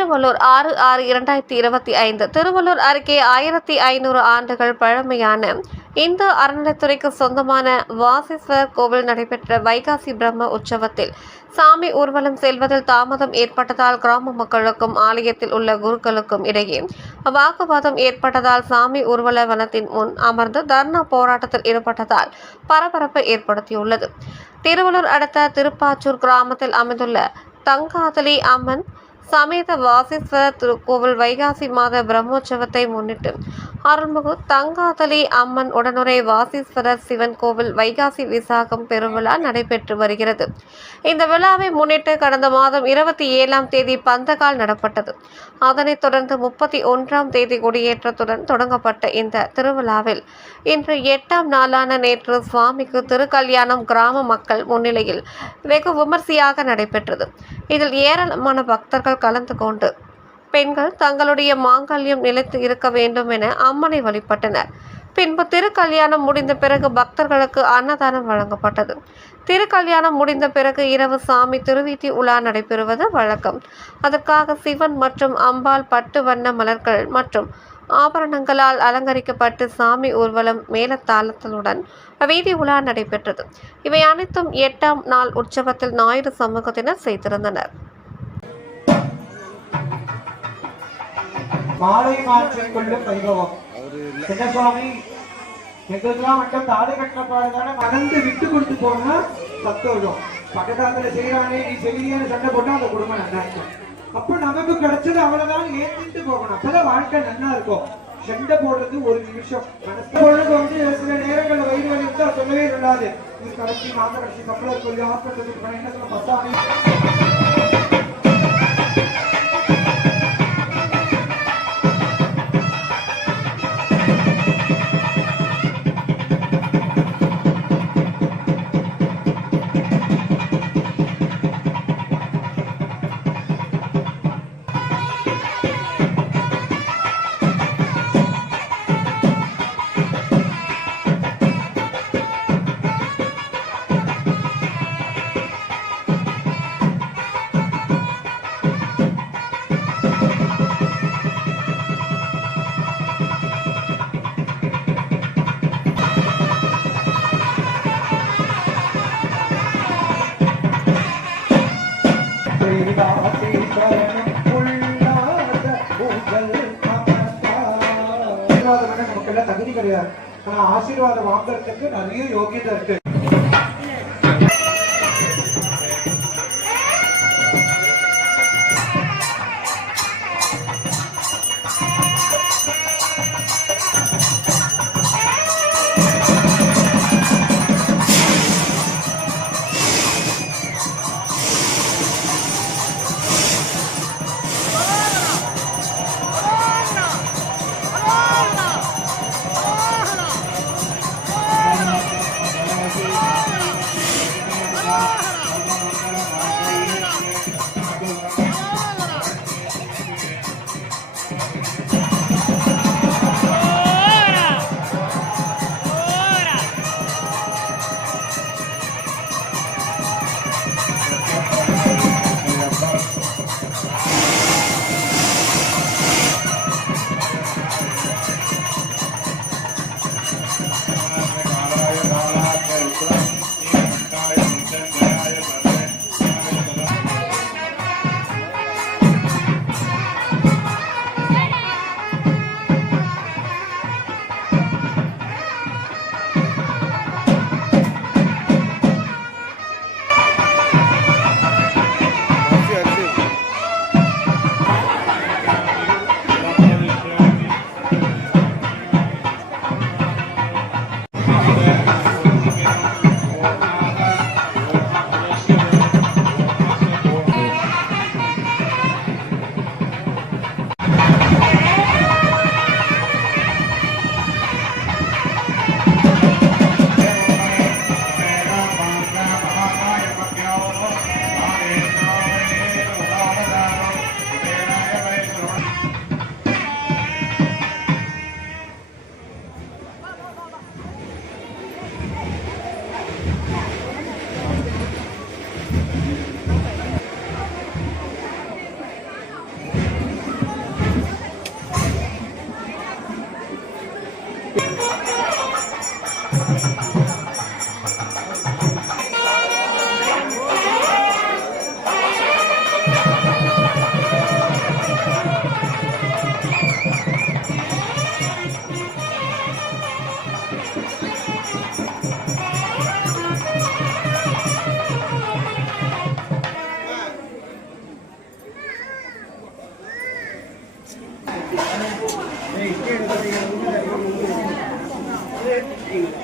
திருவள்ளூர் 6/6/2025 திருவள்ளூர் அருகே 1500 ஆண்டுகள் பழமையான இந்து அறநிலைத்துறைக்கு சொந்தமான வாசீஸ்வரர் கோவில் நடைபெற்ற வைகாசி பிரம்ம உற்சவத்தில் சாமி ஊர்வலம் செல்வதில் தாமதம் ஏற்பட்டதால் கிராம மக்களுக்கும் ஆலயத்தில் உள்ள குருக்களுக்கும் இடையே வாக்குவாதம் ஏற்பட்டதால் சாமி ஊர்வல வனத்தின் முன் அமர்ந்து தர்ணா போராட்டத்தில் ஈடுபட்டதால் பரபரப்பை ஏற்படுத்தியுள்ளது. திருவள்ளூர் அடுத்த திருப்பாச்சூர் கிராமத்தில் அமைந்துள்ள தங்காதலி அம்மன் சமேத வாசீஸ்வரர் திருக்கோவில் வைகாசி மாத பிரம்மோற்சவத்தை முன்னிட்டு அருள்மிகு தங்காதலி அம்மன் உடனுரை வாசீஸ்வரர் சிவன் கோவில் வைகாசி விசாகம் பெருவிழா நடைபெற்று வருகிறது. இந்த விழாவை முன்னிட்டு கடந்த மாதம் 27ஆம் தேதி பந்தகால் நடப்பட்டது. அதனைத் தொடர்ந்து 31ஆம் தேதி கொடியேற்றத்துடன் தொடங்கப்பட்ட இந்த திருவிழாவில் இன்று 8ஆம் நாளான நேற்று சுவாமிக்கு திருக்கல்யாணம் கிராம மக்கள் முன்னிலையில் வெகு விமர்சையாக நடைபெற்றது. இதில் ஏராளமான பக்தர்கள் கலந்து கொண்டு பெண்கள் தங்களுடைய மாங்கல்யம் நிலைத்து இருக்க வேண்டும் என அம்மனை வழிபட்டனர். பின்பு திருக்கல்யாணம் முடிந்த பிறகு பக்தர்களுக்கு அன்னதானம் வழங்கப்பட்டது. திருக்கல்யாணம் முடிந்த பிறகு இரவு சாமி திருவீதி உலா நடைபெறுவது வழக்கம். அதற்காக சிவன் மற்றும் அம்பாள் பட்டு வண்ண மலர்கள் மற்றும் ஆபரணங்களால் அலங்கரிக்கப்பட்டு சாமி ஊர்வலம் மேலத்தாளத்துடன் வீதி உலா நடைபெற்றது. இவை அனைத்தும் 8ஆம் நாள் உற்சவத்தில் நாயுடு சமூகத்தினர் செய்திருந்தனர். மாலை மாற்றிக் கொள்ளும் வைபவம் சின்னசுவாமி எங்களுக்கெல்லாம் மட்டும் தாடு கட்டின பாடுதானே மறந்து விட்டு கொடுத்து போனா சத்தோஷம். பக்கத்தாத்துல செய்யறானே நீ செய்யறியான்னு சண்டை போட்டா அந்த குடும்பம் நல்லா இருக்கும். அப்ப நமக்கு கிடைச்சது அவ்வளவுதான் ஏற்றிட்டு போகணும். அப்பதான் வாழ்க்கை நல்லா இருக்கும். சண்டை போடுறது ஒரு நிமிஷம். மனசு வந்து சில நேரங்கள்ல வயிறு வலி இருந்தா சொல்லவே இல்லாது இது கடைசி மாத கடைசி கப்பலர் சொல்லி ஹாஸ்பிட்டலுக்கு போன என்ன சொல்ல பத்தாமே தகுதி கிடையாது. ஆனா ஆசீர்வாதம் வாங்கறதுக்கு நிறைய யோகியதை இருக்கு. Hey,